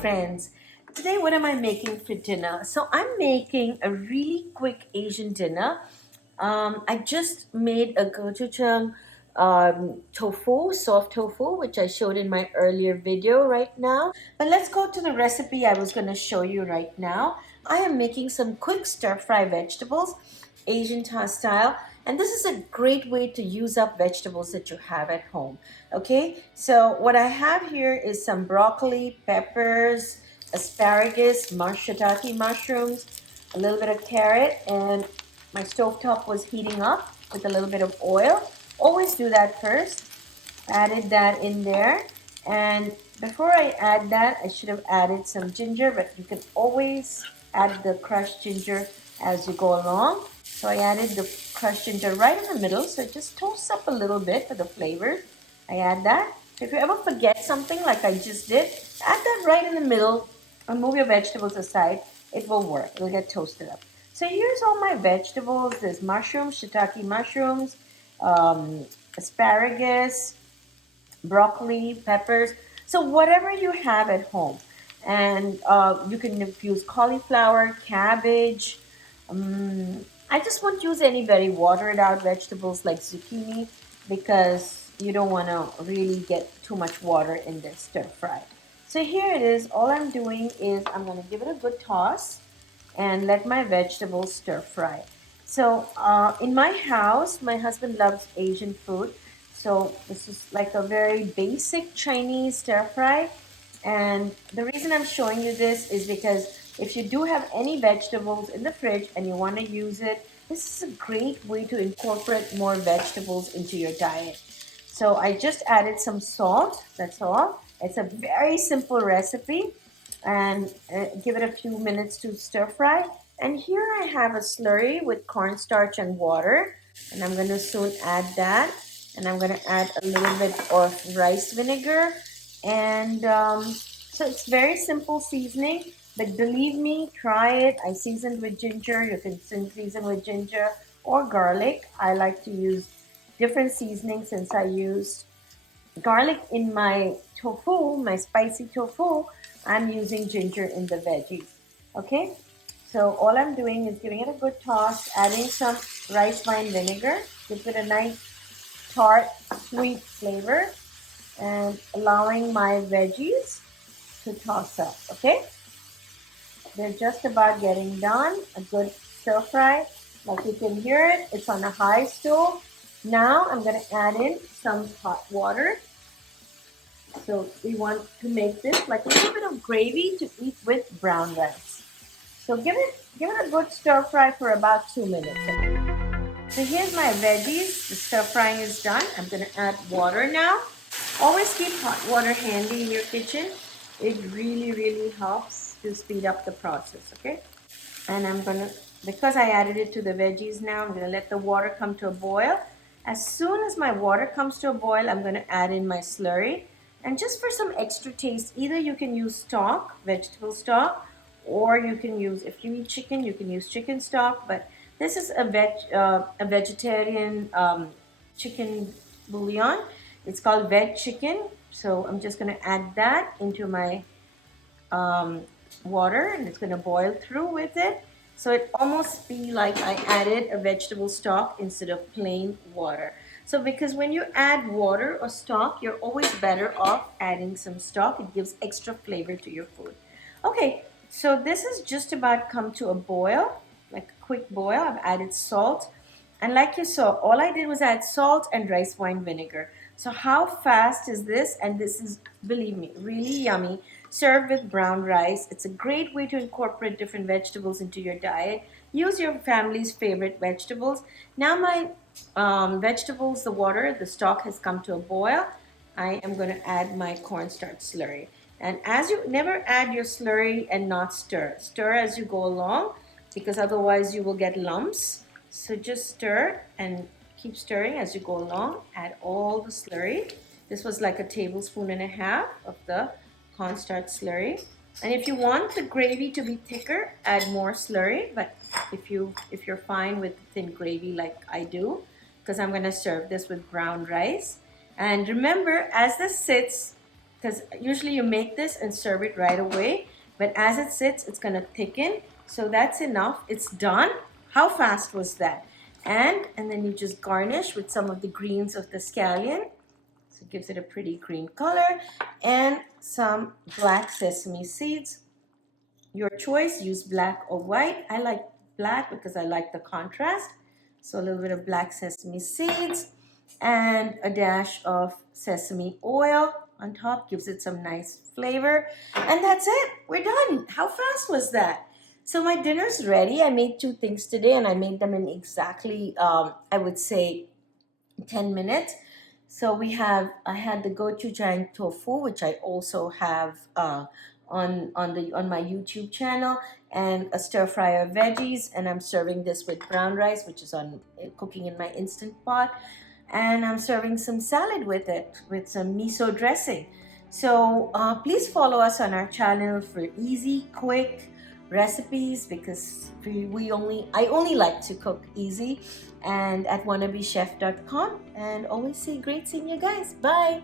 friends. Today, what am I making for dinner? So, I'm making a really quick Asian dinner. I just made a gochujang tofu, soft tofu, which I showed in my earlier video right now. But let's go to the recipe I was going to show you right now. I am making some quick stir fry vegetables, Asian style. And this is a great way to use up vegetables that you have at home. Okay, so what I have here is some broccoli, peppers, asparagus, shiitake mushrooms, a little bit of carrot, and my stovetop was heating up with a little bit of oil. Always do that first. Added that in there. And before I add that, I should have added some ginger, but you can always add the crushed ginger as you go along. So I added the crushed ginger right in the middle, so it just toasts up a little bit for the flavor. I add that. If you ever forget something like I just did, add that right in the middle and move your vegetables aside. It will work. It'll get toasted up. So here's all my vegetables. There's mushrooms, shiitake mushrooms, asparagus, broccoli, peppers. So whatever you have at home. And you can use cauliflower, cabbage. I just won't use any very watered out vegetables like zucchini because you don't want to really get too much water in this stir fry. So here it is. All I'm doing is I'm going to give it a good toss and let my vegetables stir fry. So in my house, my husband loves Asian food. So this is like a very basic Chinese stir fry. And the reason I'm showing you this is because if you do have any vegetables in the fridge and you want to use it, this is a great way to incorporate more vegetables into your diet. So I just added some salt, that's all. It's a very simple recipe and give it a few minutes to stir fry. And here I have a slurry with cornstarch and water, and I'm going to soon add that. And I'm going to add a little bit of rice vinegar. And so it's very simple seasoning, but believe me, try it. I seasoned with ginger. You can season with ginger or garlic. I like to use different seasonings since I used garlic in my tofu, my spicy tofu. I'm using ginger in the veggies. Okay, so all I'm doing is giving it a good toss, adding some rice wine vinegar, gives it a nice tart, sweet flavor, and allowing my veggies to toss up. Okay, they're just about getting done. A good stir fry, like you can hear it. It's on a high stove. Now I'm going to add in some hot water. So we want to make this like a little bit of gravy to eat with brown rice. So give it a good stir fry for about 2 minutes. So here's my veggies. The stir frying is done. I'm going to add water now. Always keep hot water handy in your kitchen. It really, really helps to speed up the process, okay? And I'm going to, because I added it to the veggies now, I'm going to let the water come to a boil. As soon as my water comes to a boil, I'm going to add in my slurry. And just for some extra taste, either you can use stock, vegetable stock, or you can use, if you eat chicken, you can use chicken stock. But this is a vegetarian chicken bouillon. It's called veg chicken. So I'm just going to add that into my water, and it's going to boil through with it. So it almost be like I added a vegetable stock instead of plain water. So because when you add water or stock, you're always better off adding some stock. It gives extra flavor to your food. Okay, so this has just about come to a boil, like a quick boil. I've added salt. And like you saw, all I did was add salt and rice wine vinegar. So how fast is this? And this is, believe me, really yummy. Served with brown rice. It's a great way to incorporate different vegetables into your diet. Use your family's favorite vegetables. Now my vegetables, the water, the stock has come to a boil. I am going to add my cornstarch slurry. And as you never add your slurry and not stir. Stir as you go along because otherwise you will get lumps. So just stir and keep stirring as you go along. Add all the slurry. This was like a tablespoon and a half of the cornstarch slurry. And if you want the gravy to be thicker, add more slurry. But if you're fine with thin gravy like I do, because I'm going to serve this with brown rice. And remember, as this sits, because usually you make this and serve it right away, but as it sits, it's gonna thicken. So that's enough. It's done. How fast was that? And then you just garnish with some of the greens of the scallion. So it gives it a pretty green color, and some black sesame seeds. Your choice, use black or white. I like black because I like the contrast. So a little bit of black sesame seeds and a dash of sesame oil on top gives it some nice flavor. And that's it. We're done. How fast was that? So my dinner's ready. I made two things today and I made them in exactly, I would say, 10 minutes. So I had the gochujang tofu, which I also have on my YouTube channel, and a stir fry of veggies, and I'm serving this with brown rice, which is on cooking in my instant pot, and I'm serving some salad with it with some miso dressing. So please follow us on our channel for easy, quick recipes, because I only like to cook easy, and at wannabeechef.com, and always say great seeing you guys. Bye.